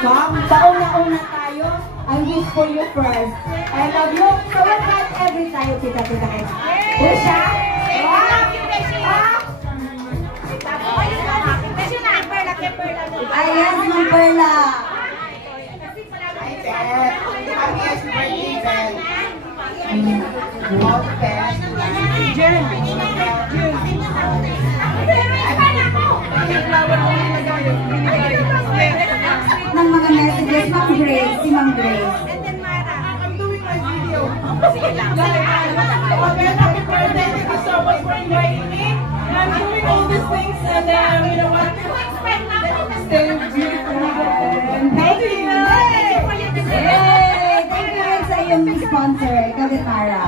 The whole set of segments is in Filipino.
come. Sauna-una tayo. I wish for you first. I love you. So what that every tayo kita-kita kayo. Usha? Ayan, Ma'am Perla. Happiest birthday, Ben. All the best. Ng mga messages, Ma'am Grace, si Ma'am Grace. I'm doing my video. Happy birthday. Thank you so much for inviting me. I'm doing all these things and you know what? Stay beautiful. Thank you. Yay! Thank you rin sa iyong sponsor, Kagitara.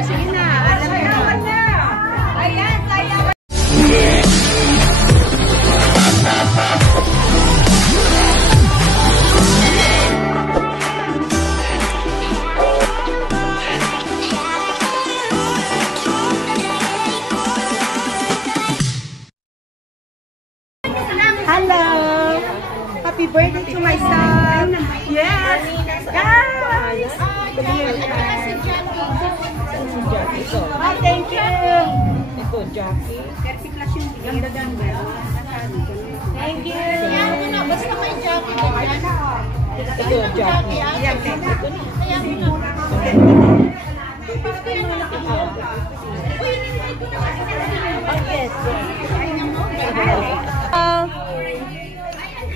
Sige na. Alam na. Ayan, sayaw. Hello! Happy birthday to my son! Yes! Guys! Ah, thank you! Ito, Jackie. Thank you! Basta may Jackie. Ito, Jackie. Yan, thank you. Oh, yes.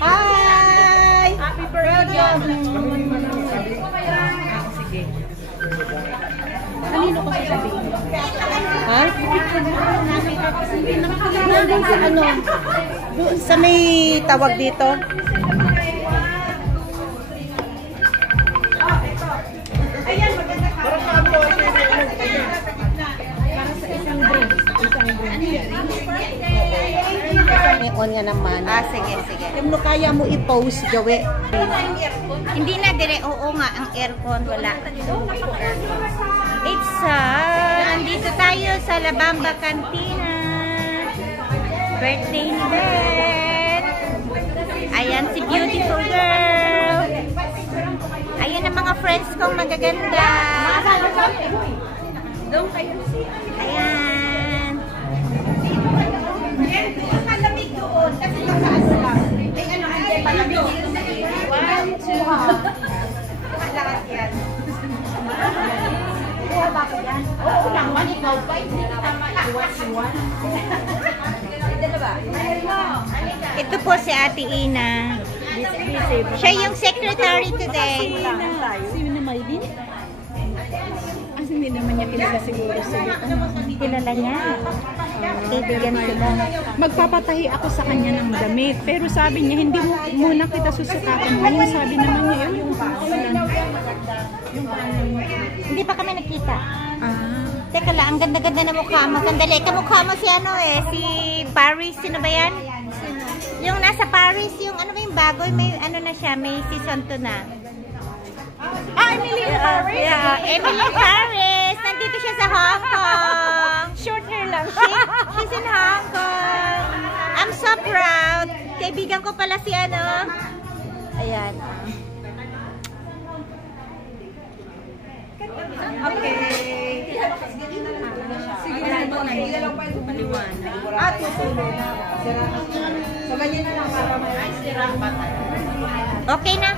Hi! Happy birthday! Sige. Kanino ko sasabihin? Ha? Nandun sa ano? Sa may tawag dito? Ayan, maganda ka. Para sa isang drink. On nga naman. Ah, sige, sige. Kung mo kaya mo i-post, gawi. Hindi na dire, oo nga, ang aircon, wala. It's nandito tayo sa La Bamba Cantina. Birthday ni Beth. Ayan si beautiful girl. Ayan ang mga friends kong magaganda. Ayan. Malamig doon kasi nakaas lang. Ay ano, hindi palamig. 1, 2. Lahat yan. Kuha ba ko yan? Oo naman, ikaw pa. Hindi kita maiwas-iwan. Ito po si Ate Ina. Siya yung secretary today. Sino na Maylin? Kasi hindi naman niya kilala siguro sila. Kilala niya. Kaibigan sila. Magpapatahi ako sa kanya ng damit. Pero sabi niya, hindi mo muna kita susukatin. Ngayon sabi naman niya, yung pangalan. Hindi pa kami nagkita. Ah. Teka lang, ang ganda-ganda na mukha mo. Sandali, kamukha mo si ano eh, si Paris. Sino ba yan? Yung nasa Paris, yung ano ba yung bagoy, may ano na siya, may season 2 na. Ah, Emily Paris? Yeah, Emily Paris. Nandito siya sa Hong Kong. Short hair lang. She's in Hong Kong. I'm so proud. Kaibigan ko pala si ano. Ayan. Okay. Sige na ito na. Hindi lang pa ito paliwanag. Ah, tutulog. So, ganyan na lang para may sirapat. Okay na.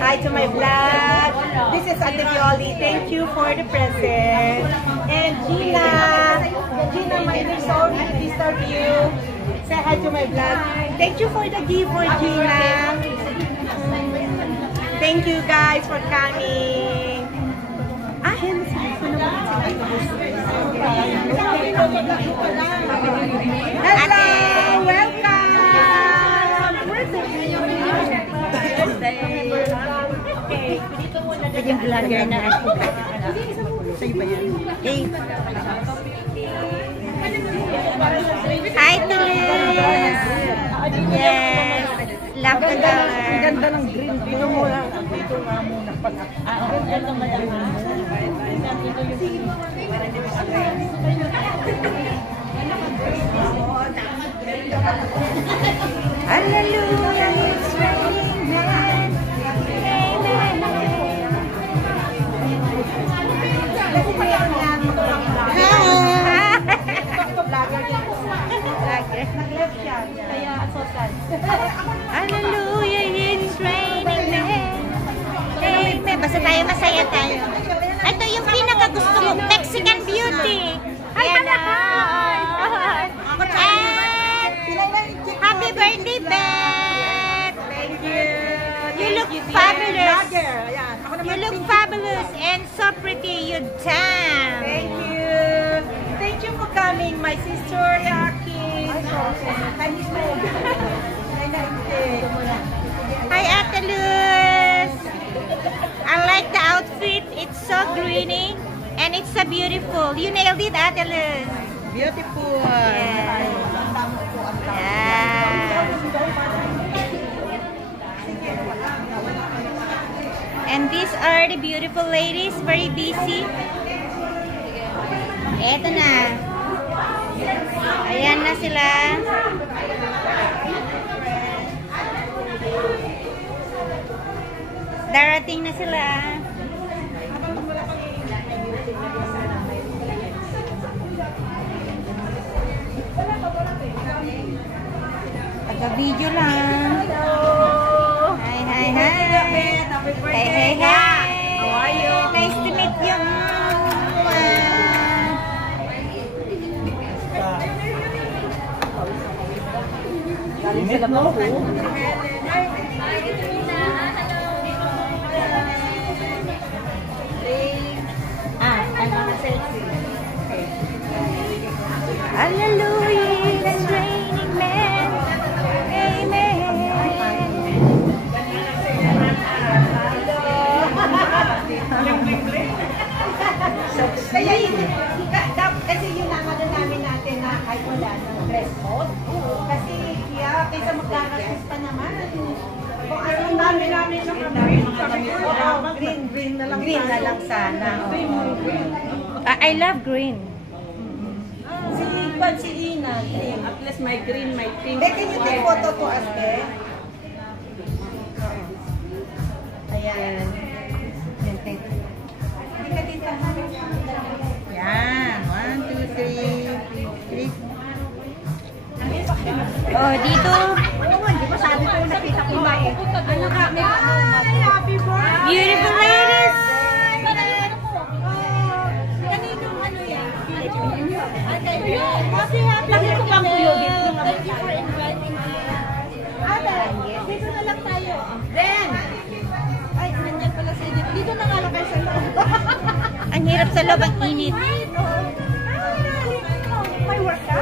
Hi to my vlog. This is Ate Violi. Thank you for the present. And Gina, my name so happy to start you. Say hi to my vlog. Thank you for the gift for Gina. Thank you guys for coming. Ah, hello, welcome. Ito yung vlogger na ako. Sa'yo ba yan? Hey. Hi, Tulis! Yes! Love the color. Ang ganda ng green. Dito muna. Dito nga muna. Ito Hallelujah, it's raining men. Hallelujah, it's raining men. Amen. Basta tayo, masaya tayo. Ito yung pinakagusto mo, Mexican beauty. Ayan na. And happy birthday, Beth. Thank you. You look fabulous. You look fabulous and so pretty, you damn. Thank you. Thank you for coming, my sister Yaki. Hi, Ate Luz. I like the outfit. It's so greeny and it's so beautiful. You nailed it, Ate Luz. Beautiful. Yeah. And these are the beautiful ladies, very busy. Eto na. Ayan na sila. Darating na sila. Taga-video lang. Hi, hi, hi. Hey, hey, hey. How are you? Nice to meet you. Init na ako. Hallelujah, it's raining men. Amen. Kaya yun, kasi yun ang ano namin natin na kahit wala ng dress code. Kasi kaysa magkakasis pa naman. Kung ano ang dami namin ng green na lang. Green na lang sana. I love green. Si Ina, green. At least my green, my pink. Can you take photo to us, Be? Ayan. Yan. 1, 2, 3. Oh, dito. Hindi pa sabi ko nakita ko ba eh. Ano ka? Happy birthday! Beautiful ladies. Kaninong ano yan? Lagi ko bang kuyo dito? Thank you for inviting me. Ate, dito na lang tayo. Ben! Ay, nandiyan pala sa init. Dito na nga lang kayo sa loob. Ang hirap sa loob, ang init. May work ka?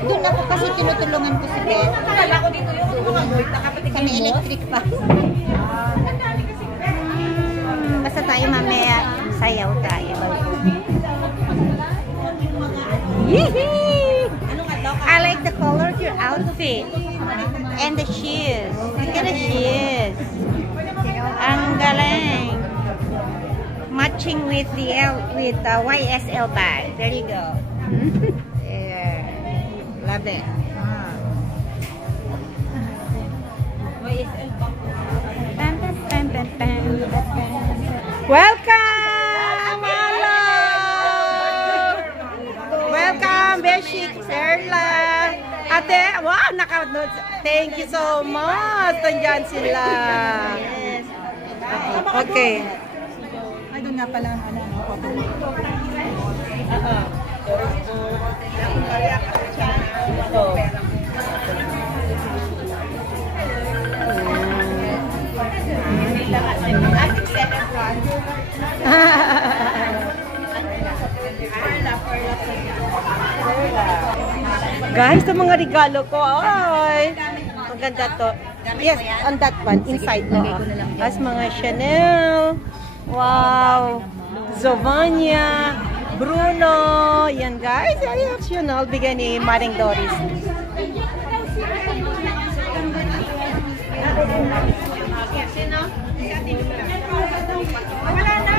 Doon ako kasi tinutulungan ko si Beth. Akala ko dito yung mga boy. Nakapatig Kami electric pa. Basta tayo mamaya, sayaw tayo. Yee! I like the color of your outfit. And the shoes. Look at the shoes. Ang galing. Matching with the YSL bag. There you go. Yeah. Love it. Welcome! Hello! Welcome, Beshi, Perla. Ate, wow, thank you so much. Nandiyan sila. Okay. Ay, doon nga pala ang ano. Guys, sa mga regalo ko, ay, maganda to. Yes, on that one, inside. As mga Chanel, wow, Zovania, Bruno, yan guys, ay optional, bigay ni Maring Doris. Wala na?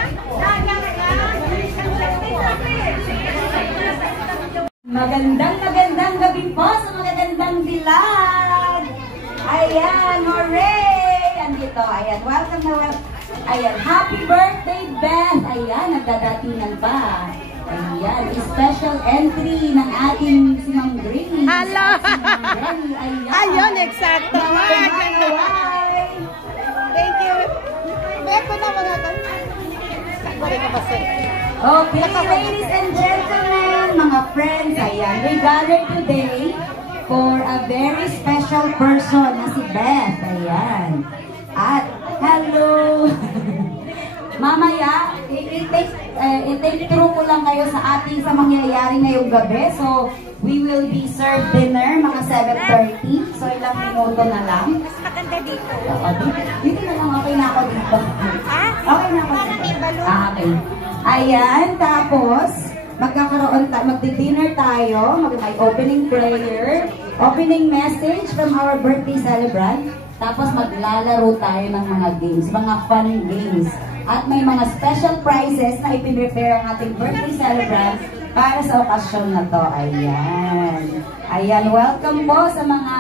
Magandang gabi po sa magagandang dilag. Ayan, hooray! Andito, ayan, welcome na welcome. Ayan, happy birthday, Beth! Ayan, nagdadatingan pa. Ayan, special entry ng ating si Ma'am Grace. Hello! Ayan. Ayun, eksakto. Thank you. Beko na mga Okay, ladies and gentlemen, mga friends, ayan, we gathered today for a very special person na si Beth. Ayan. At, hello! Mamaya, i-take through ko lang kayo sa mangyayari ngayong gabi. So, we will be served dinner mga 7:30. So, ilang minuto na lang. Mas maganda dito. Dito na lang, okay na ako dito. Okay na ako dito. Okay. Ayan, tapos, magdi-dinner tayo. May opening prayer, opening message from our birthday celebrant. Tapos, maglalaro tayo ng mga games, mga fun games. At may mga special prizes na ipinrepare ang ating birthday celebrant para sa okasyon na to. Ayan. Ayan, welcome po sa mga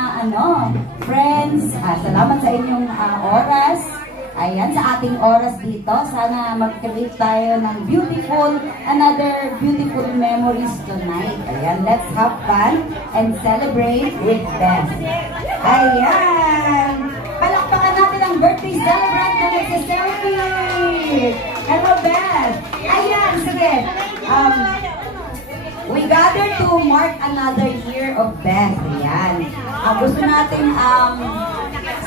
friends. Salamat sa inyong oras. Ayan, sa ating oras dito. Sana mag-create tayo ng another beautiful memories tonight. Ayan, let's have fun and celebrate with them. Ayan. Palakpakan natin ang birthday celebrant na nagsiselfie. Hello, Beth. Ayan, sige. We gathered to mark another year of Beth. Ayan. Gusto natin,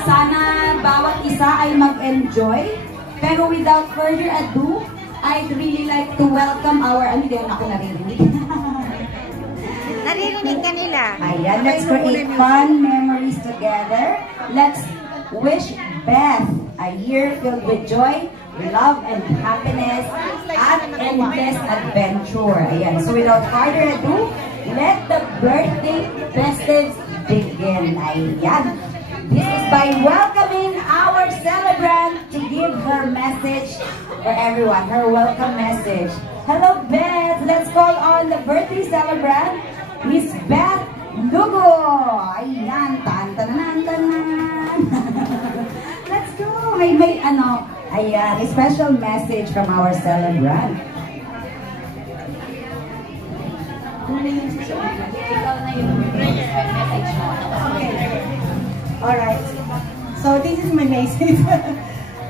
sana bawat isa ay mag-enjoy. Pero without further ado, I'd really like to welcome our, hindi ako naririnig. Naririnig ka nila. Ayan, let's create fun memories together. Let's wish Beth a year filled with joy, love, and happiness, at endless adventure. Ayan, so without further ado, let the birthday festives begin. Ayan. This is by welcoming our celebrant to give her message for everyone, her welcome message. Hello, Beth. Let's call on the birthday celebrant, Miss Beth Lugo. Ayan, tan-tanan-tanan. Let's go. May ayan, a special message from our celebrant. Alright, so this is my message.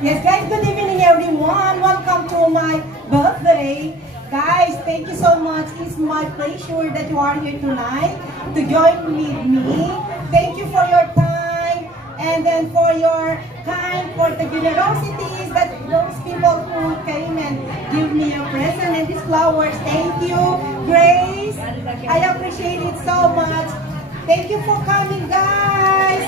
Yes guys, good evening everyone. Welcome to my birthday. Guys, thank you so much. It's my pleasure that you are here tonight to join with me. Thank you for your time and then for your kind, for the generosities that those people who came and give me a present and these flowers. Thank you, Grace. I appreciate it so much. Thank you for coming, guys.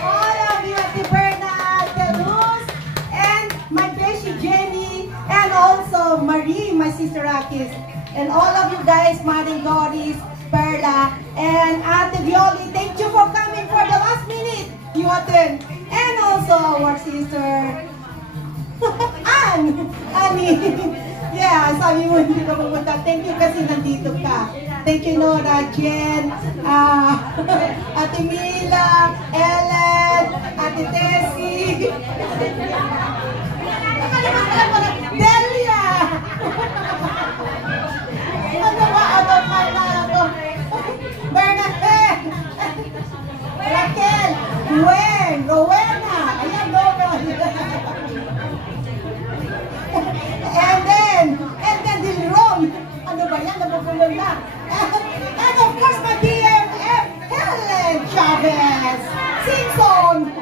All of you at the Bernard, the Luz, and my Beshi Jenny, and also Marie, my sister Akis, and all of you guys, Marie Doris, Perla, and Ate Violi. Thank you for coming for the last minute you attend, and also our sister Annie. Yeah, sabi mo hindi ka pumunta. Thank you kasi nandito ka. Thank you, Nora, Jen, Ate Mila, Ellen, Ate Tessie, Delia! Ano ba? Ano pa na ako? Bernadette! Raquel! Gwen! Rowena! Ayan, Nora! And then Dilron! Ano ba yan? Nabubulo na! And of course, my BMF, Helen Chavez, Simpson.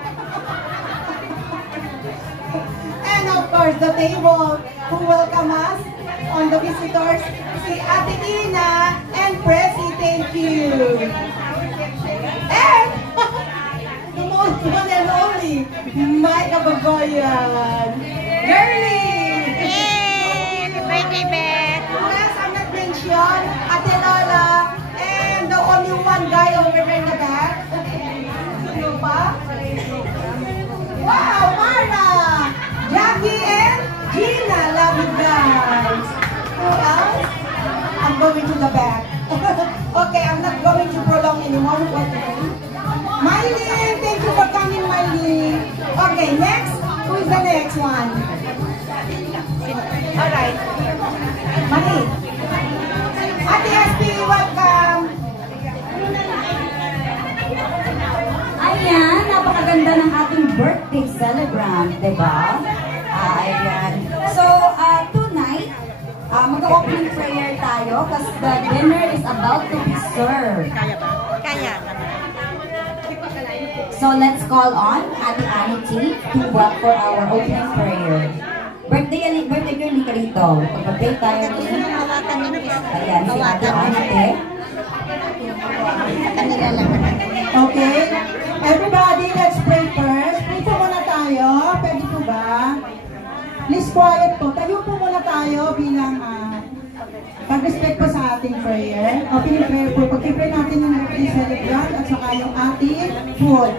And of course, the table who welcome us on the visitors, si Ate Ina and Presi, thank you. And the most one and only, my kababayan, Girlie. Yay! Happy birthday, Beth! Yes, I'm not mentioned, Ate Lola, and the only one guy over there in the back. Sino pa? Wow, Mara! Jackie and Gina, love you guys. Who else? to the back. Okay, I'm not going to prolong anymore. Mylene, thank you for coming, Mylene. Okay, next. Who is the next one? Alright. Mali. Ate SP, welcome. Ayan, napakaganda ng ating birthday celebrant, diba? Ayan. So, tonight, mag-opening prayer tayo kasi the dinner is about to be served. Kaya ba? Kaya. So, let's call on Ate Anity to work for our opening prayer. Birthday girl, hindi ka rito. Pag-birthday tayo ni... Ayan, si Ate Anity. Okay. Everybody, let's pray first. Pray po muna tayo. Pwede po ba? Please quiet po. Tayo po muna tayo bilang pag-respect po sa ating prayer. Opening prayer po. Pag-pray natin yung birthday celebrant at saka yung ating food.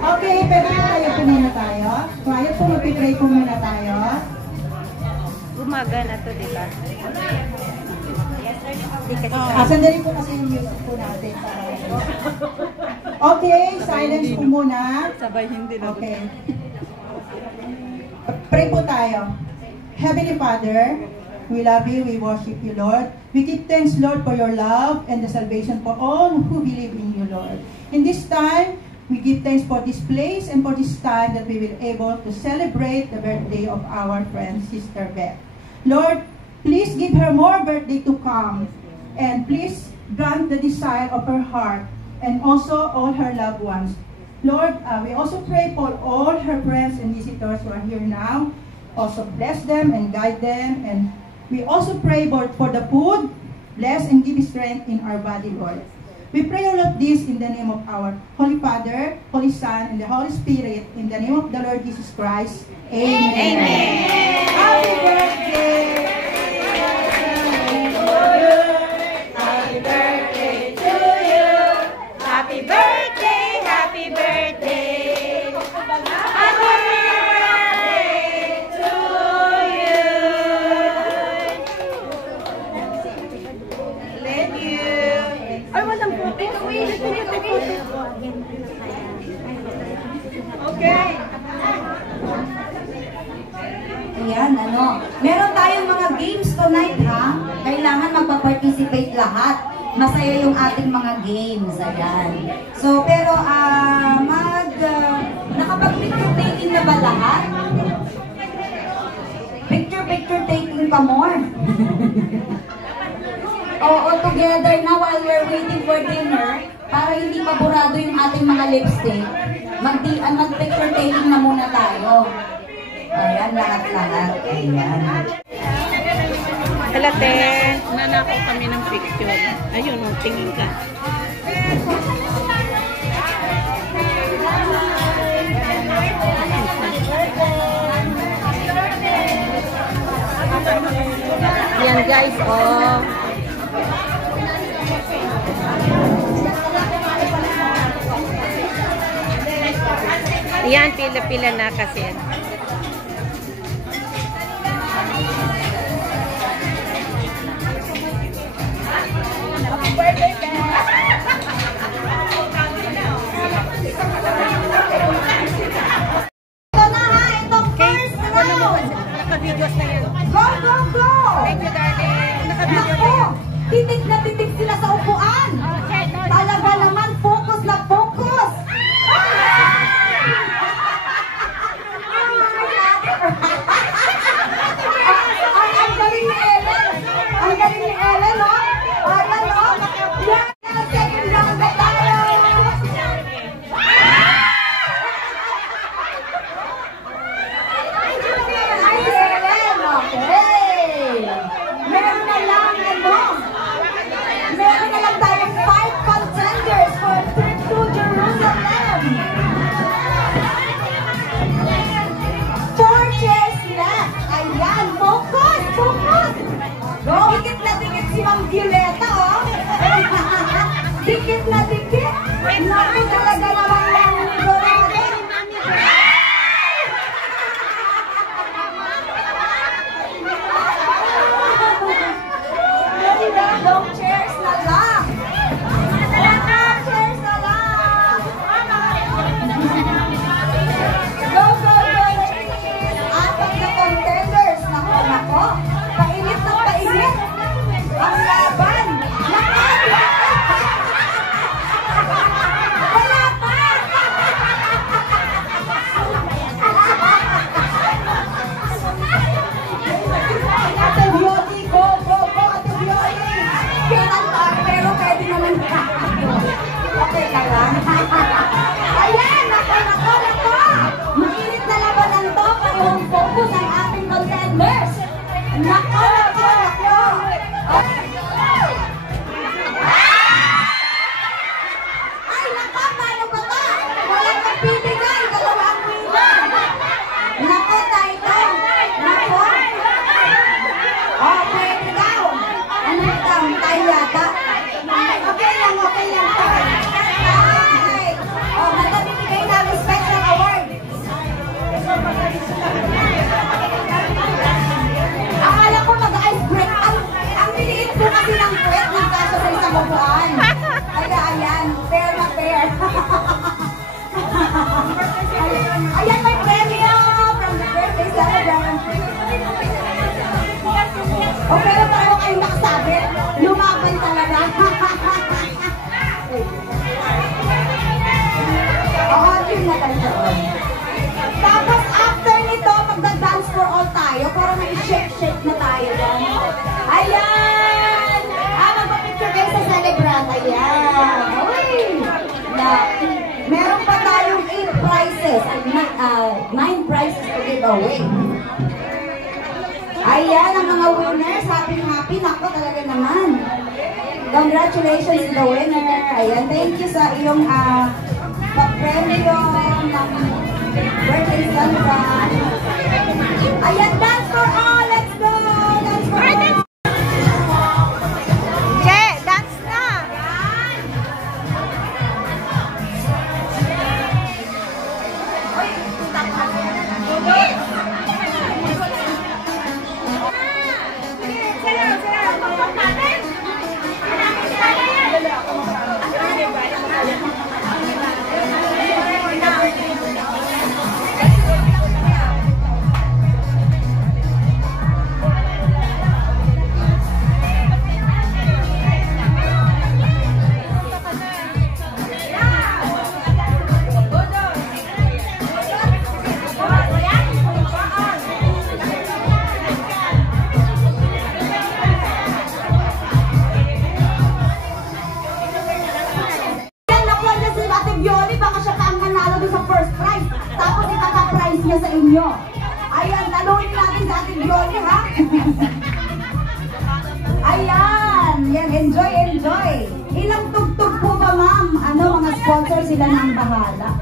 Okay, pwede tayo po muna tayo. Quiet po, mag-pray po muna tayo. Gumaga na to, diba? Sandali po kasi yung music po natin. Okay, silence po muna. Sabay hindi na. Okay. Pray po tayo. Heavenly Father, we love you, we worship you, Lord. We give thanks, Lord, for your love and the salvation for all who believe in you, Lord. In this time, we give thanks for this place and for this time that we will be able to celebrate the birthday of our friend, Sister Beth. Lord, please give her more birthday to come. And please grant the desire of her heart and also all her loved ones. Lord, we also pray for all her friends and visitors who are here now. Also bless them and guide them. And we also pray, Lord, for the food. Bless and give strength in our body, Lord. We pray all of this in the name of our Holy Father, Holy Son, and the Holy Spirit. In the name of the Lord Jesus Christ. Amen. Amen. Happy birthday! Happy birthday, happy birthday. Happy birthday to you. Let you. Ay, walang puto. Okay. Ayan, meron tayong mga games tonight, ha? Kailangan magpa-participate lahat. Masaya yung ating mga games, ayan. So, pero, nakapag-picture taking na ba lahat? Picture taking pa more. Oo, together na while we're waiting for dinner, para hindi paborado yung ating mga lipstick, mag-picture taking na muna tayo. Ayan, lahat-lahat. Ayan. Kalate, nanakaw kami ng picture. Ayun, tingin ka. Yan guys, oh. Yan, pila-pila na kasi. Ito na ha, itong first round. Naka-videos na yan. Go, go, go! Thank you, darling. Naka-video na Naku, yan. titig na titig sila sa upuan. Talaga naman, focus na focus. Ang galing ni Ellen. Ang galing ni Ellen, no? Ayan, no? Yan, second round na tayo. Ay, Ellen, okay. Meron na lang tayong 5 Akala ko mag-ice break. Ang liliit po kasi ng break ng kasya sa isang upuan. Kaya ayan, fair na fair. Ayan, may premyo from the birthday celebrant. O pero paano kayo nakasabi? Lumaban talaga. Oo, yun na tayo. Tapos after nito, magda-dance for all tayo para may shake-shake na tayo dyan. Ayan! Magpapicture kayo sa celebrant. Ayan. Uy! Meron pa tayong 8 prizes. 9 prizes to give away. Ayan, ang mga winners. Happy. Nako talaga naman. Congratulations to the winner. Ayan, thank you sa iyong pa-premyo ng birthday celebrant. Ayan, dance for all. Let's go. Dance for all. Che, dance na. Sa inyo. Ayan, taluin natin sa ating Yoli, ha? Ayan, yan, enjoy. Ilang tugtog po ba, ma'am? Ano, mga sponsor sila nang bahala.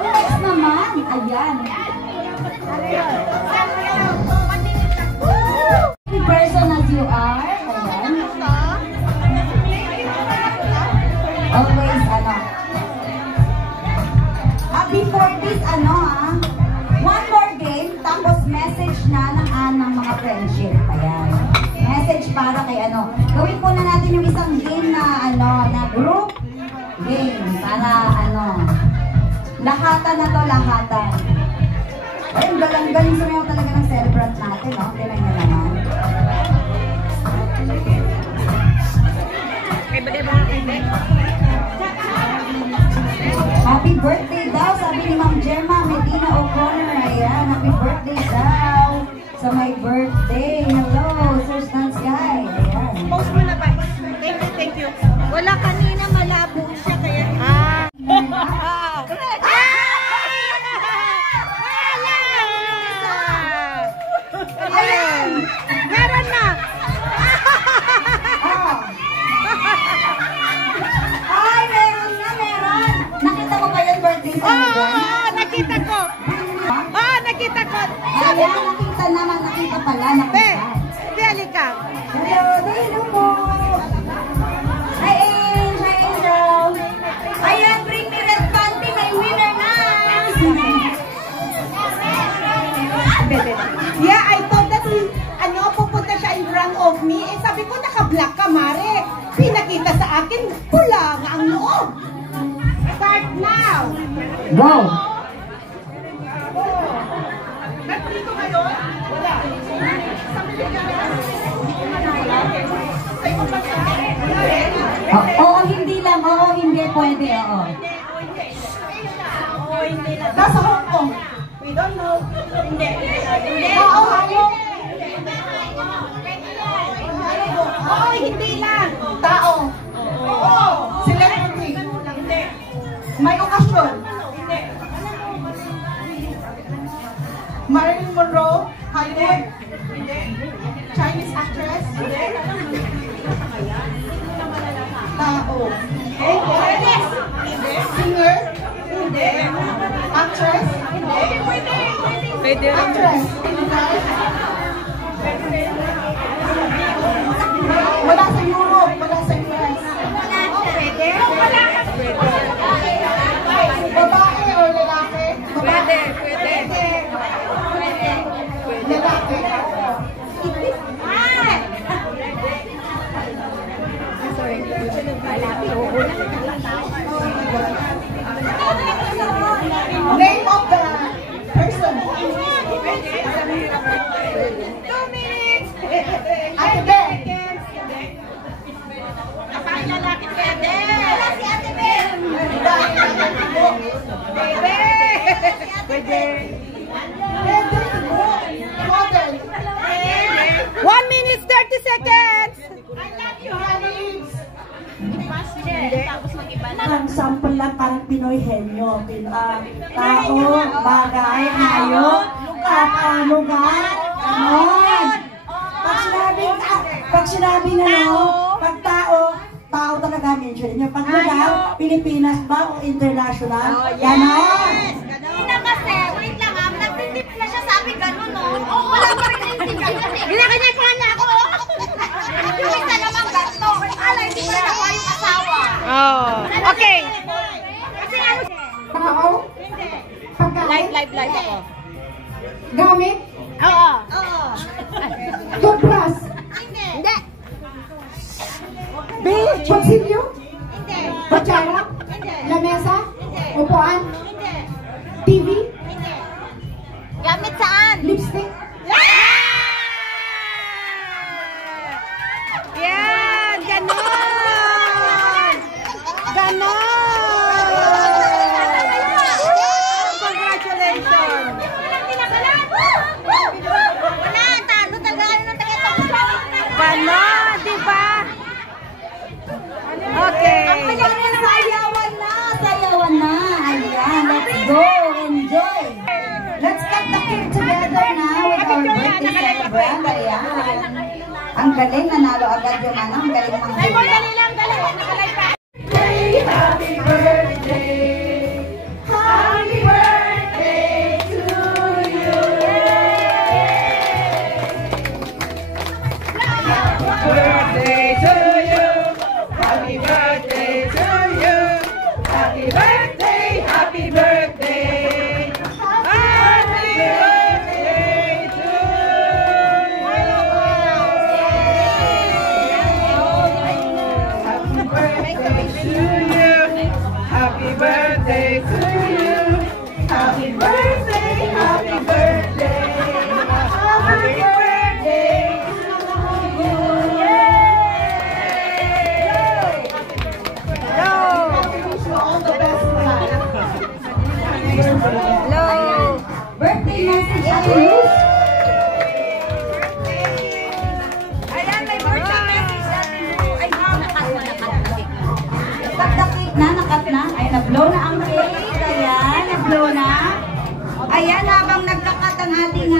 Next naman, ayan. Person as you are, ayan. Always, before this, one more game, tapos message na ng mga friendship, ayan. Message para kay gawin po na natin yung isang game na, na group game, para lahatan na to, lahatan. Ayun, galing sumayaw talaga ng celebrant natin, no? Tingnan nyo naman. Happy birthday daw, sabi ni Ma'am Gemma Medina O'Connor. Ayan, happy birthday daw sa my birthday. Hello, Sir Stan Sky. Ayan. Post mo na ba? Thank you. Wala kanina, malabo siya kaya. Ayan! Meron na! Ay, meron na, meron! Nakita mo ba yung birthday sa Nakita ko! Nakita ko! Ayan, nakita pala, nakita. Halika! Hello po! Hi, Angel! Ayan, bring me red panty, may winner na! Yeah, I thought that pupunta siya in front of me. Eh, sabi ko, naka-black ka, Mare. Pinakita sa akin, pula nga ang loob. Start now! Go! Nandito ngayon? Wala. Oo, hindi lang. Oo, hindi pwede. Oo. Oo, hindi. Nasa Hong Kong. We don't know. Hindi. Tao, hayop. Oo, hindi lang. Tao. Oo. Celebrity. May okasyon. Marilyn Monroe. Hollywood. Chinese actress. Tao. Singer. Actress. Actress. Wala sa Europe. Wala sa US. Babae o lalaki? Pwede. Lalaki. Name of the person. 2 minutes. Ate Ben. Kapag lalaki pwede. Si Ate Ben. Pwede. Pwede. Model. 1 minute 30 seconds. Ang sample lang parang Pinoy henyo. Tao, bagay, hayop, lugar, ganon. Pag sinabing pag tao talaga mention niyo. Pag lugar, Pilipinas ba o international? Ganon. Una kasi, wait lang ha, nagtitip na siya sa akin gano'n, no? Wala pa rin naintindihan kasi. Ginakanya pa nga ako. Yung isa naman ganito. Ala, hindi ko na nakuha yung asawa. Oh. Okay. Kasi ano, Tao. Pagkain. Live ako. Gamit. Oo. Toothbrush. hindi. Pagsilyo. Hindi. Kutsara. Hindi. Lamesa. Hindi. Upuan. Hindi. TV. Hindi. Gamit saan? Lipstick. Yan, ganon. Congratulations. Wala, talo talaga kayo ng taga-tong. Ganon, di ba? Okay. Sayawan na. Ayan, let's go. Enjoy. Let's cut the cake together now with our birthday celebrant. Ayan. Ang galing, nanalo agad yung ang galing ng Dali lang, dali. Happy birthday. Happy birthday to you. Happy birthday to you. Happy birthday to you. Happy birthday, happy birthday. Happy birthday to you. Happy birthday to you. Happy birthday, happy birthday. Happy birthday to you. All the best in life. birthday message, Ate Luz. Ayan, may birthday message sa atin. Ay, Cut the cake na, nakat na. Ay, na-blow na ang cake. Ayan, na-blow na. Ayan, habang nagkakat ang ating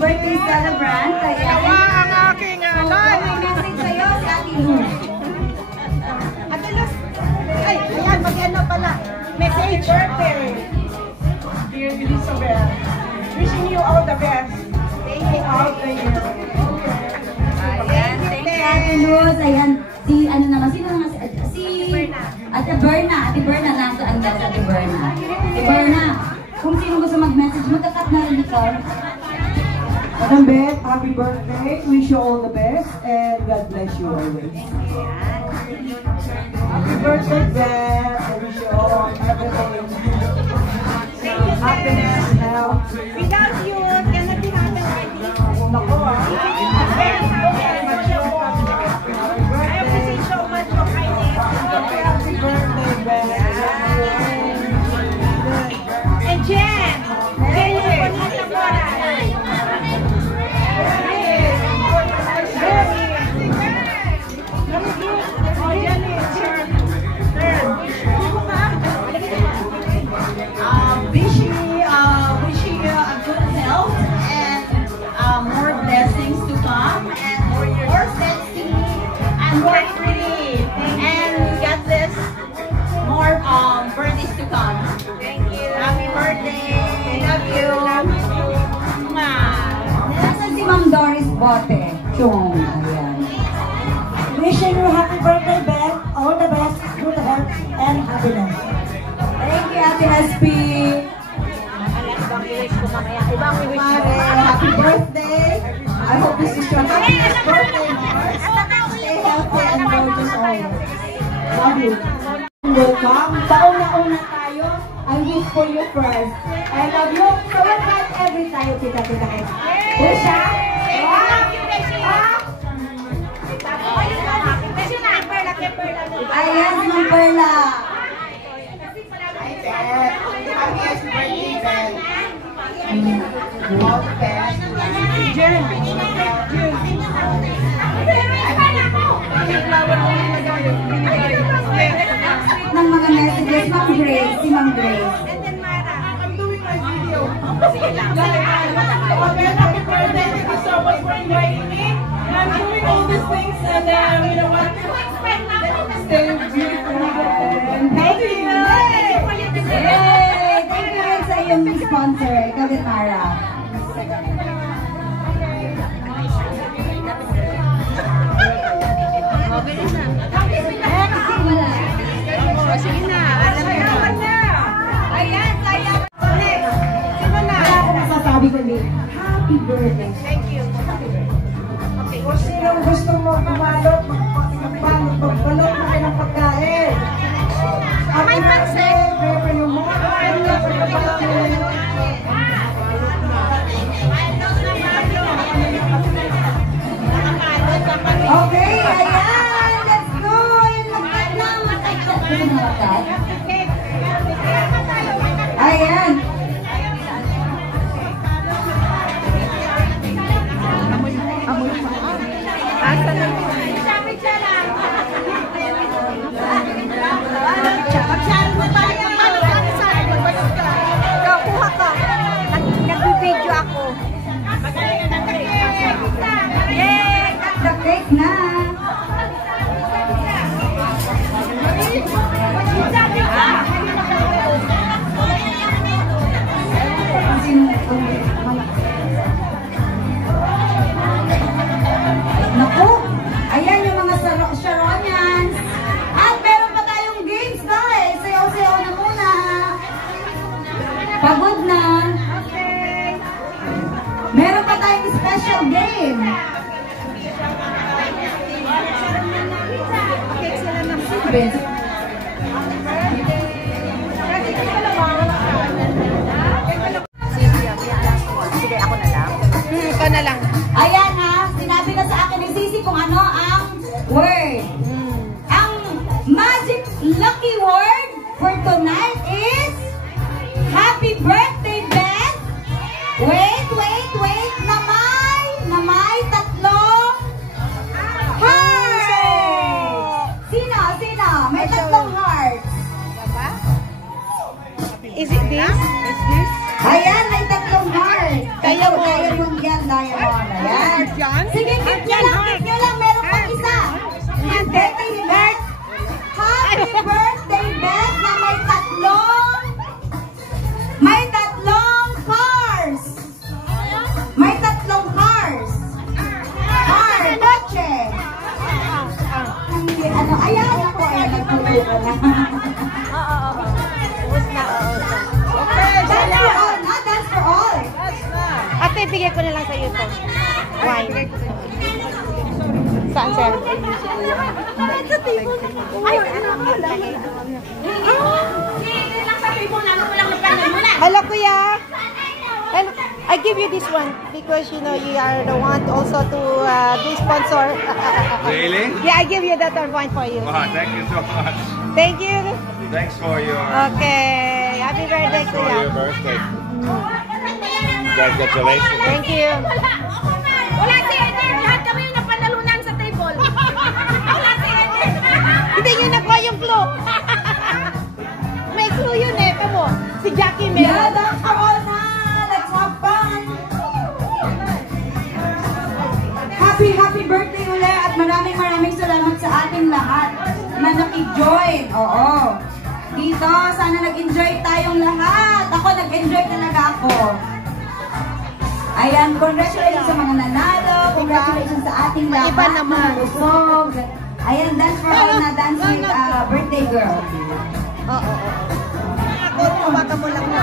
birthday celebrant. Ayan. Ang aking So, may message sa'yo si Ate Luz. Ate Luz. Ay, ayan, mag-ano pala. Message. Birthday. Dear Elizabeth, wishing you all the best. Throughout the year. Ayan, thank you, Ate Luz. Ayan, sino naman si Ate Berna. Ate Berna, nasaan ka sa Ate Berna? Ate Berna, kung sino gusto mag-message, magkakat na rin ikaw. Madam Beth, happy birthday. Wish you all the best and God bless you always. Happy birthday, Beth. I wish you all everything. Happiness and health. Without you, cannot be happen like this. Nako ah. I appreciate so much your kindness. Happy birthday, Beth. Nasaan si Ma'am Doris Bote? Chung. Ayan. Wishing you happy birthday, Beth. All the best, good health, and happiness. Thank you, Ate Hespi. Mare, happy birthday. I hope this is your happiest birthday, Mars. Stay healthy and gorgeous always. Love you. Welcome. Pauna-una tayo. I wish for you first. I love you. So what about every tayo, tita-tita? Usha? Ayan, si Ma'am Perla. Happiest birthday, Beth. All the best. Ng mga messages, Ma'am Grace, si Ma'am Grace. I'm doing my video. Happy birthday. Thank you so much for inviting me. I'm doing all these things and you know what? Stay beautiful. Thank you! Yay! Thank you rin sa iyong sponsor, ikaw din, Tara. Sige na, alam mo. Ayan, sayang. Wala ko masasabi ko din. Happy birthday. Thank you. Kung sino gusto mo kumalot, magbalot na kayo ng pagkain. May pansin. Pwede yung mga Okay, ayan. Let's go. Ayan. Nagbibideo ako. Yay! Cut the cake na. Naku! Ayan yung mga Sharonians. At meron pa tayong games, guys. Sayaw-sayaw na muna. Pagod na. Meron pa tayong special game. Sige, ako na lang. Ikaw na lang. Ayan ha, sinabi na sa akin ni Sisi kung ano ang word. Ang magic lucky word for tonight is Happy Birthday, Beth! Wait, wait, wait! Na may tatlong hearts! Sino? May tatlong hearts. Is it this? Is this? Ayan, may tatlong hearts. Diamond. Diamond yan, diamond. Ayan. Sige, gift nyo lang. Meron pang isa. Birthday, Beth. Happy birthday, Beth, na may tatlong cars. May tatlong cars. Car, kotse. Ano, ayan ako. Ayan, nagpulo ka na. That's for all, not that's for all. Ate, bigay ko na lang sa iyo to. Why? Saan, sir? Hello, kuya. Hello. I give you this one because you know you are the one also to do sponsor. Really? Yeah, I give you that one for you. Wow, thank you so much. Thank you. Thanks for your Okay. Happy birthday, for your kuya. birthday. Congratulations. Thank you. Wala si Eden. Lahat kami yung napanalunan sa table. Wala si Eden. Hindi nyo nakuha yung clue. May clue yun eh. Kamo, si Jackie meron. Yeah, that's for all na. Let's have fun. Happy birthday ulit at maraming salamat sa ating lahat na naki-join. Oo. Dito, sana nag-enjoy tayong lahat. Ako, nag-enjoy talaga ako. Ayan, congratulations sa mga nanalo. Congratulations sa ating lahat. Iba naman. Busog. Ayan, dance for all na dance with birthday girl. Oo. Ako, baka mo lang na.